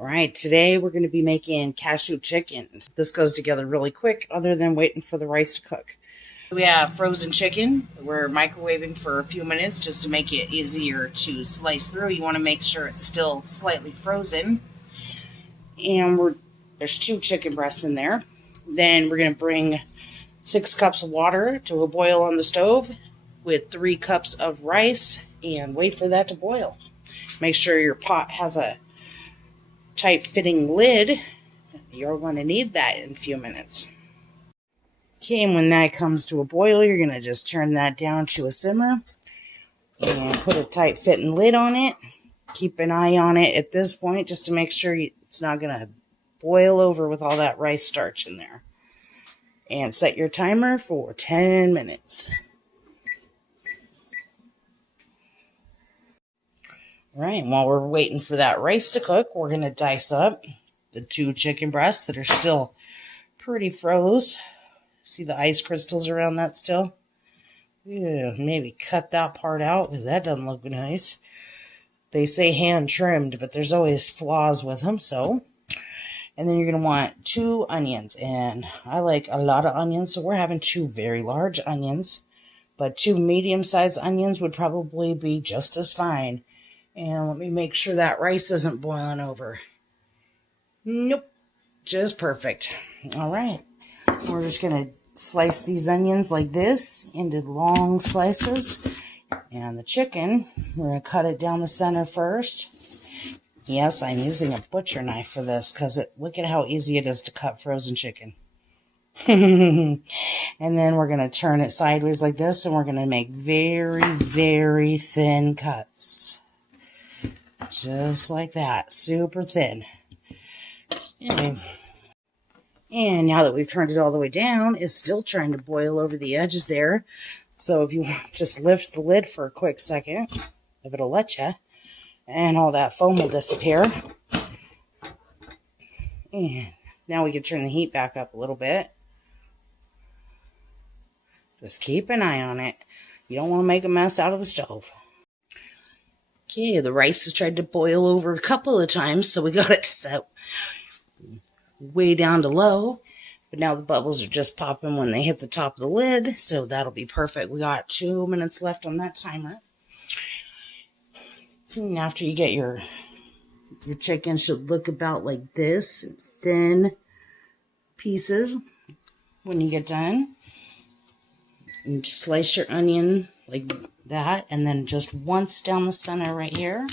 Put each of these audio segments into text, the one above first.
All right, today we're going to be making cashew chicken. This goes together really quick other than waiting for the rice to cook. We have frozen chicken. We're microwaving for a few minutes just to make it easier to slice through. You want to make sure it's still slightly frozen. And there's 2 chicken breasts in there. Then we're going to bring 6 cups of water to a boil on the stove with 3 cups of rice and wait for that to boil. Make sure your pot has a tight fitting lid. You're going to need that in a few minutes. Okay, and when that comes to a boil, you're going to just turn that down to a simmer and put a tight fitting lid on it. Keep an eye on it at this point just to make sure it's not going to boil over with all that rice starch in there. And set your timer for 10 minutes. Alright, while we're waiting for that rice to cook, we're going to dice up the 2 chicken breasts that are still pretty froze. See the ice crystals around that still? Yeah, maybe cut that part out because that doesn't look nice. They say hand trimmed, but there's always flaws with them, so. And then you're going to want 2 onions, and I like a lot of onions, so we're having 2 very large onions, but 2 medium-sized onions would probably be just as fine. And let me make sure that rice isn't boiling over. Nope, just perfect. All right, we're just going to slice these onions like this into long slices. And the chicken, we're going to cut it down the center first. Yes, I'm using a butcher knife for this because look at how easy it is to cut frozen chicken. And then we're going to turn it sideways like this, and we're going to make very, very thin cuts. Just like that, super thin. Okay. And now that we've turned it all the way down, it's still trying to boil over the edges there. So if you want, just lift the lid for a quick second, if it'll let you, and all that foam will disappear. And now we can turn the heat back up a little bit. Just keep an eye on it. You don't want to make a mess out of the stove. Okay, the rice has tried to boil over a couple of times, so we got it set way down to low. But now the bubbles are just popping when they hit the top of the lid, so that'll be perfect. We got 2 minutes left on that timer. And after you get your chicken should look about like this. It's thin pieces when you get done. And just slice your onion like that, and then just once down the center right here.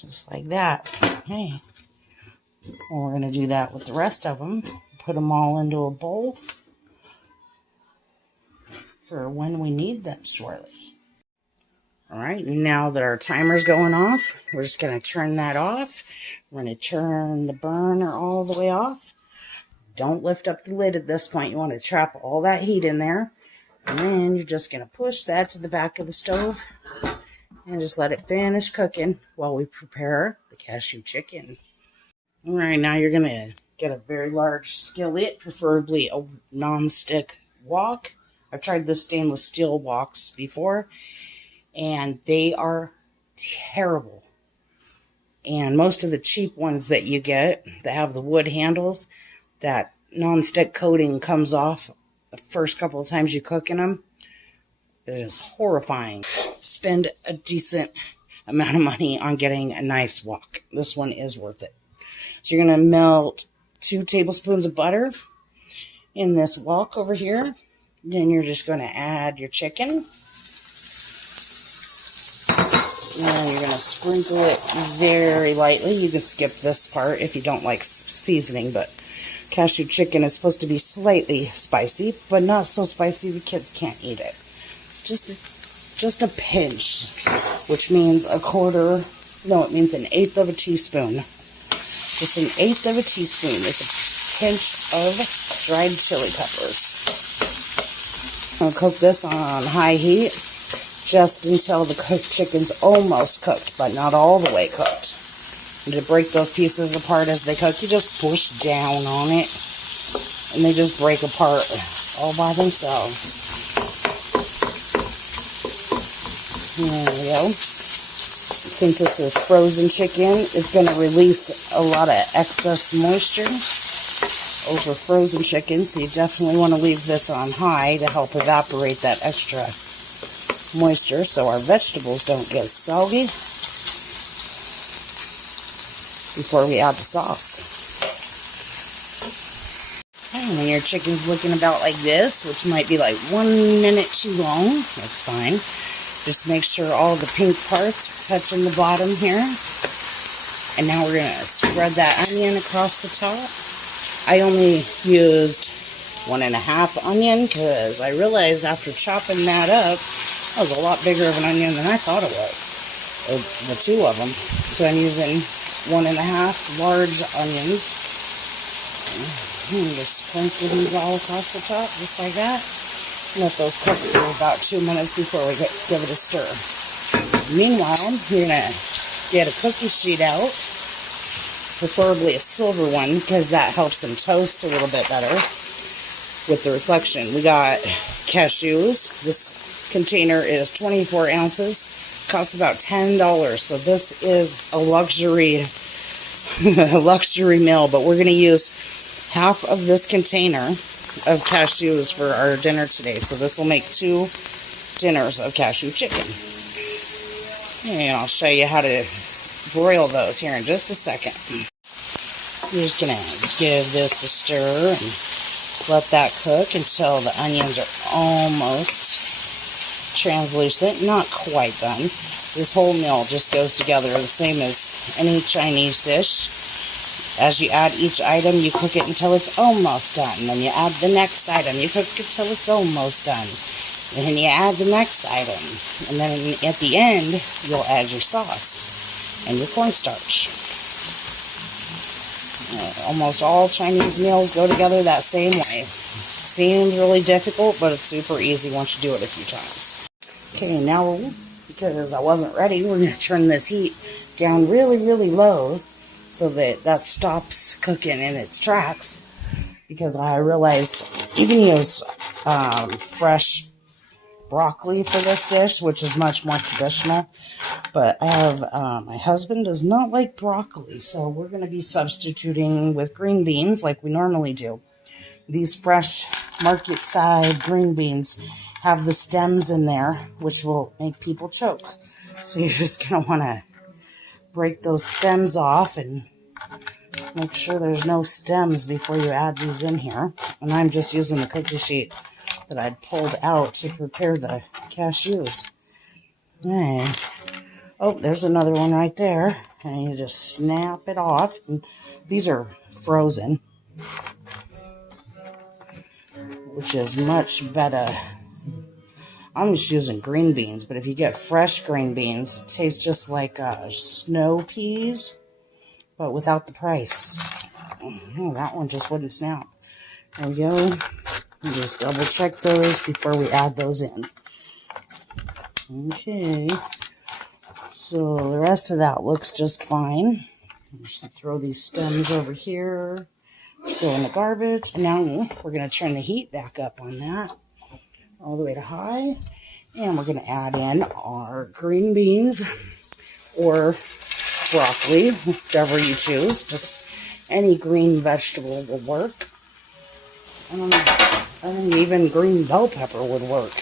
Just like that. Okay. And we're going to do that with the rest of them. Put them all into a bowl for when we need them shortly. Alright, now that our timer's going off, we're just going to turn that off. We're going to turn the burner all the way off. Don't lift up the lid at this point. You want to trap all that heat in there. And then you're just going to push that to the back of the stove and just let it finish cooking while we prepare the cashew chicken. Alright, now you're going to get a very large skillet, preferably a non-stick wok. I've tried the stainless steel woks before, and they are terrible. And most of the cheap ones that you get that have the wood handles, that non-stick coating comes off the first couple of times you cook in them. It is horrifying. Spend a decent amount of money on getting a nice wok. This one is worth it. So you're going to melt 2 tablespoons of butter in this wok over here. Then you're just going to add your chicken. And you're going to sprinkle it very lightly. You can skip this part if you don't like seasoning, but cashew chicken is supposed to be slightly spicy, but not so spicy the kids can't eat it. It's just a pinch, which means it means an 1/8 of a teaspoon. Just an 1/8 of a teaspoon is a pinch of dried chili peppers. I'll cook this on high heat just until the cooked chicken's almost cooked, but not all the way cooked. And to break those pieces apart as they cook, you just push down on it, and they just break apart all by themselves. There we go. Since this is frozen chicken, it's going to release a lot of excess moisture over frozen chicken, so you definitely want to leave this on high to help evaporate that extra moisture so our vegetables don't get soggy before we add the sauce. And when your chicken's looking about like this, which might be like 1 minute too long, that's fine. Just make sure all the pink parts are touching the bottom here. And now we're going to spread that onion across the top. I only used 1.5 onion because I realized after chopping that up, that was a lot bigger of an onion than I thought it was. The 2 of them. So I'm using 1.5 large onions. Just sprinkle these all across the top, just like that. Let those cook for about 2 minutes before we give it a stir. Meanwhile, you're going to get a cookie sheet out, preferably a silver one, because that helps them toast a little bit better with the reflection. We got cashews. This container is 24 ounces. Costs about $10. So this is a luxury meal, but we're going to use half of this container of cashews for our dinner today. So this will make 2 dinners of cashew chicken. And I'll show you how to broil those here in just a second. You're just going to give this a stir and let that cook until the onions are almost translucent. Not quite done. This whole meal just goes together the same as any Chinese dish. As you add each item, you cook it until it's almost done. Then you add the next item. You cook it until it's almost done. And then you add the next item. And then at the end, you'll add your sauce and your cornstarch. Almost all Chinese meals go together that same way. Seems really difficult, but it's super easy once you do it a few times. Okay, now, because I wasn't ready, we're going to turn this heat down really, really low, so that stops cooking in its tracks, because I realized you can use fresh broccoli for this dish, which is much more traditional, but I have, my husband does not like broccoli, so we're going to be substituting with green beans like we normally do. These fresh market side green beans have the stems in there, which will make people choke, so you're just going to want to break those stems off and make sure there's no stems before you add these in here. And I'm just using the cookie sheet that I'd pulled out to prepare the cashews. Okay. Oh, there's another one right there. And you just snap it off. And these are frozen, which is much better. I'm just using green beans, but if you get fresh green beans, it tastes just like snow peas, but without the price. Oh, that one just wouldn't snap. There we go. And just double check those before we add those in. Okay. So the rest of that looks just fine. I'm just going to throw these stems over here. Go in the garbage. And now we're going to turn the heat back up on that, all the way to high, and we're going to add in our green beans or broccoli, whichever you choose. Just any green vegetable will work. I think even green bell pepper would work.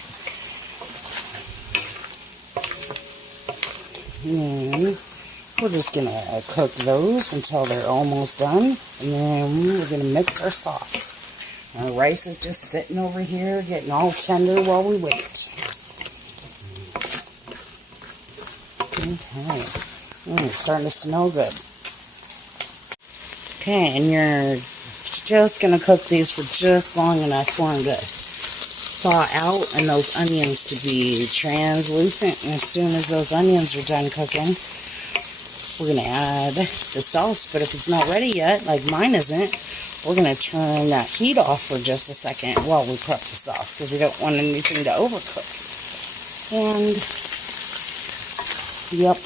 And we're just going to cook those until they're almost done, and then we're going to mix our sauce. Our rice is just sitting over here, getting all tender while we wait. Okay. It's starting to smell good. Okay, and you're just going to cook these for just long enough for them to thaw out and those onions to be translucent. And as soon as those onions are done cooking, we're going to add the sauce. But if it's not ready yet, like mine isn't, we're going to turn that heat off for just a second while we prep the sauce, because we don't want anything to overcook. And, yep,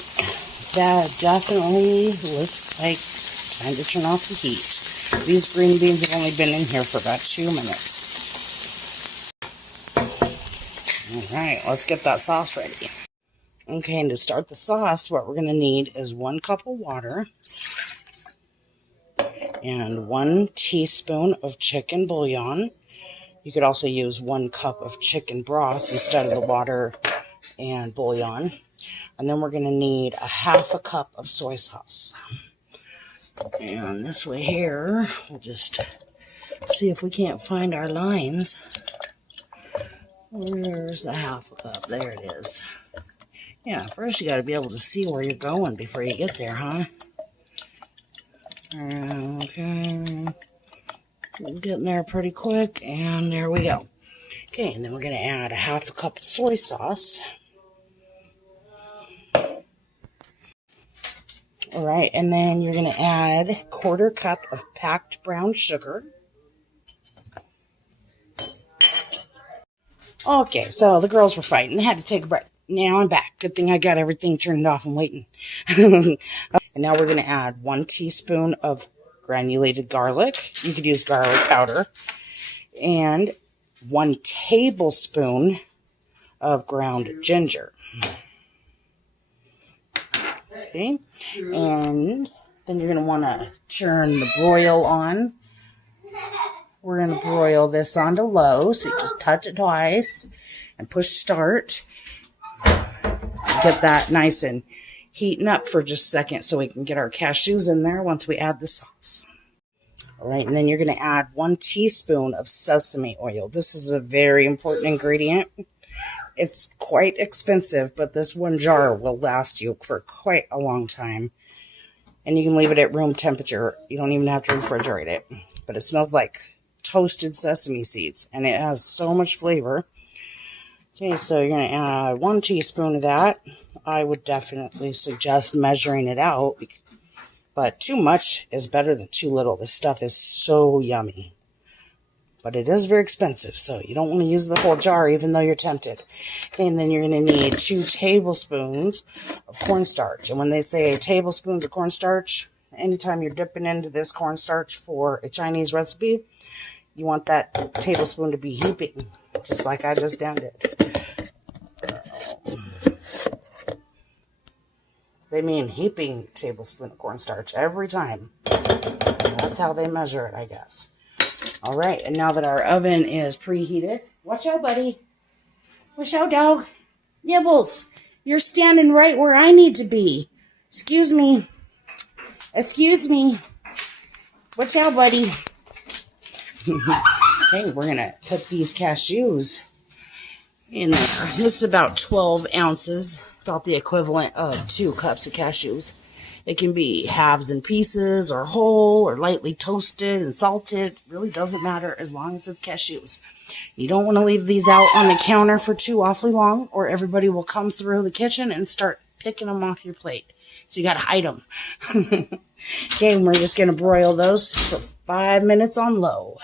that definitely looks like time to turn off the heat. These green beans have only been in here for about 2 minutes. Alright, let's get that sauce ready. Okay, and to start the sauce, what we're going to need is 1 cup of water and 1 teaspoon of chicken bouillon. You could also use 1 cup of chicken broth instead of the water and bouillon. And then we're going to need a 1/2 cup of soy sauce. And this way here, we'll just see if we can't find our lines. Where's the 1/2 cup? There it is. Yeah, first you got to be able to see where you're going before you get there, huh? Okay. Getting there pretty quick, and there we go. Okay, and then we're going to add a 1/2 cup of soy sauce. All right, and then you're going to add 1/4 cup of packed brown sugar. Okay, so the girls were fighting. I had to take a break. Now I'm back. Good thing I got everything turned off and waiting. And now we're going to add 1 teaspoon of granulated garlic. You could use garlic powder. And 1 tablespoon of ground ginger. Okay, and then you're going to want to turn the broil on. We're going to broil this on to low, so you just touch it twice and push start. Get that nice and heating up for just a second so we can get our cashews in there once we add the sauce. All right, and then you're going to add 1 teaspoon of sesame oil. This is a very important ingredient. It's quite expensive, but this 1 jar will last you for quite a long time. And you can leave it at room temperature. You don't even have to refrigerate it. But it smells like toasted sesame seeds, and it has so much flavor. Okay, so you're going to add 1 teaspoon of that. I would definitely suggest measuring it out, but too much is better than too little. This stuff is so yummy. But it is very expensive, so you don't want to use the whole jar even though you're tempted. Okay, and then you're going to need 2 tablespoons of cornstarch. And when they say tablespoons of cornstarch, anytime you're dipping into this cornstarch for a Chinese recipe, you want that tablespoon to be heaping, just like I just done it. They mean heaping tablespoon of cornstarch every time. That's how they measure it, I guess. All right, and now that our oven is preheated, watch out, buddy. Watch out, dog. Nibbles, you're standing right where I need to be. Excuse me. Excuse me. Watch out, buddy. Okay, we're going to put these cashews in there. This is about 12 ounces, about the equivalent of 2 cups of cashews. It can be halves and pieces or whole or lightly toasted and salted. It really doesn't matter as long as it's cashews. You don't want to leave these out on the counter for too awfully long, or everybody will come through the kitchen and start picking them off your plate. So you got to hide them. Okay, and we're just going to broil those for 5 minutes on low.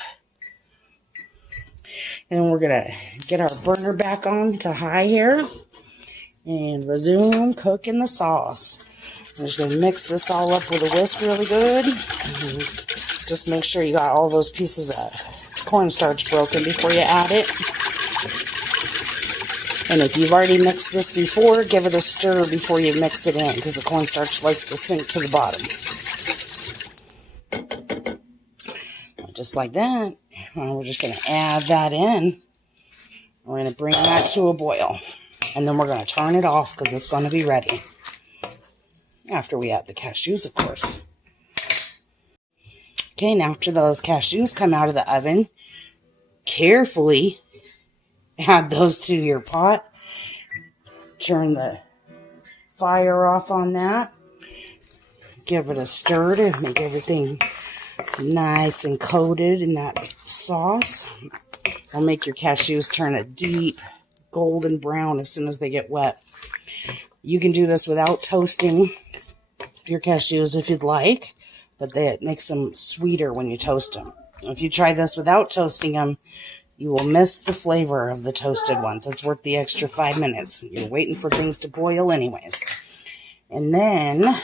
And we're going to get our burner back on to high here and resume cooking the sauce. I'm just going to mix this all up with a whisk really good. Just make sure you got all those pieces of cornstarch broken before you add it. And if you've already mixed this before, give it a stir before you mix it in, because the cornstarch likes to sink to the bottom. Just like that. We're just going to add that in. We're going to bring that to a boil. And then we're going to turn it off because it's going to be ready. After we add the cashews, of course. Okay, and after those cashews come out of the oven, carefully add those to your pot. Turn the fire off on that. Give it a stir to make everything nice and coated in that sauce. It'll make your cashews turn a deep golden brown as soon as they get wet. You can do this without toasting your cashews if you'd like, but that makes them sweeter when you toast them. If you try this without toasting them, you will miss the flavor of the toasted ones. It's worth the extra 5 minutes. You're waiting for things to boil anyways. And then,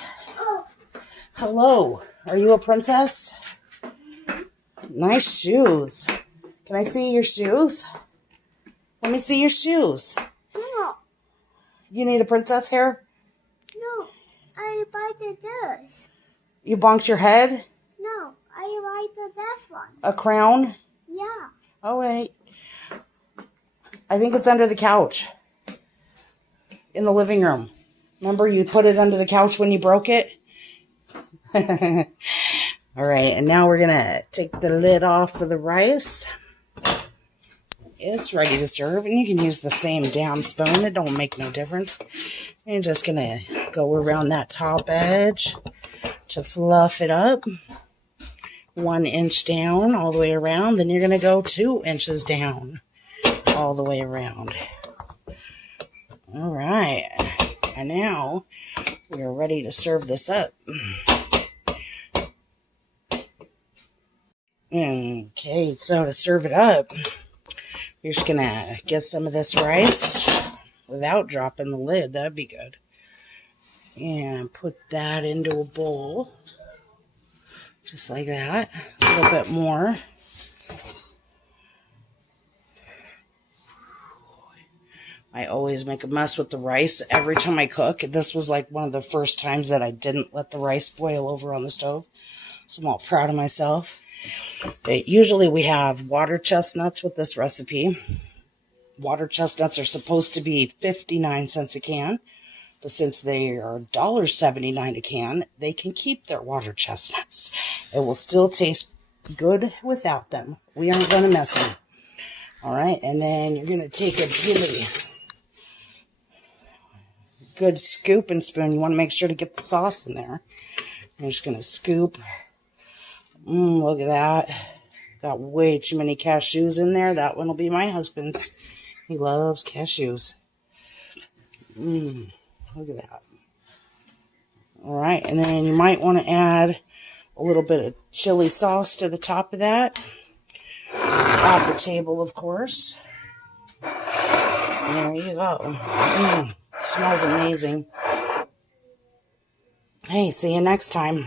hello, are you a princess? Nice shoes. Can I see your shoes? Let me see your shoes. You need a princess hair? No, I bite this. You bonked your head? No, I bite that one. A crown? Yeah. Oh, wait. I think it's under the couch. In the living room. Remember you put it under the couch when you broke it? All right, and now we're going to take the lid off of the rice. It's ready to serve, and you can use the same damn spoon. It don't make no difference. You're just going to go around that top edge to fluff it up. 1 inch down all the way around. Then you're going to go 2 inches down all the way around. All right. And now we're ready to serve this up. Okay, so to serve it up, you're just going to get some of this rice without dropping the lid. That'd be good. And put that into a bowl. Just like that. A little bit more. I always make a mess with the rice every time I cook. This was like one of the first times that I didn't let the rice boil over on the stove. So I'm all proud of myself. Usually we have water chestnuts with this recipe. Water chestnuts are supposed to be 59 cents a can. But since they are $1.79 a can, they can keep their water chestnuts. It will still taste good without them. We aren't going to mess them. All right, and then you're going to take a really good scoop and spoon. You want to make sure to get the sauce in there. I'm just going to scoop. Look at that. Got way too many cashews in there. That one will be my husband's. He loves cashews. Look at that. All right, and then you might want to add a little bit of chili sauce to the top of that. At the table, of course. There you go. Smells amazing. Hey, see you next time.